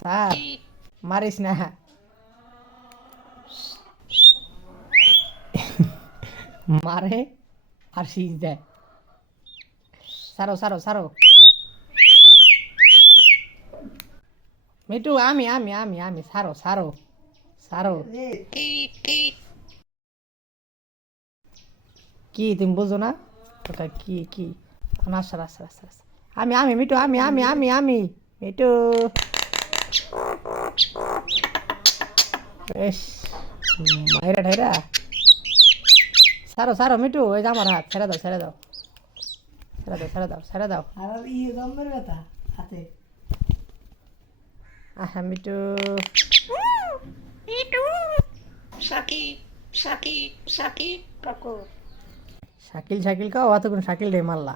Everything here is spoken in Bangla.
স্যার মারিস না। মারে আর শীষ দেয়। সারো সারো সারো। মিটু আমি আমি আমি আমি সারো সারো সারো। কি তুমি বুঝো না ওটা কি কি? আচ্ছা আচ্ছা আচ্ছা আচ্ছা। আমি আমি মিটু আমি আমি আমি আমি মিটু। বেশ মাইরা ঠাইরা। সারো সারো মিটু, ওই যে আমার হাত ছেড়ে দাও ছেড়ে দাও ছেড়ে দাও ছেড়ে দাও ছেড়ে দাও। আর ইয়ে জম্মের ব্যথা হাতে। আহা মিটু। Sakit, sakit, sakit, Paco. শাকিল শাকিল কাও অতক্ষণ শাকিল রে মারলা।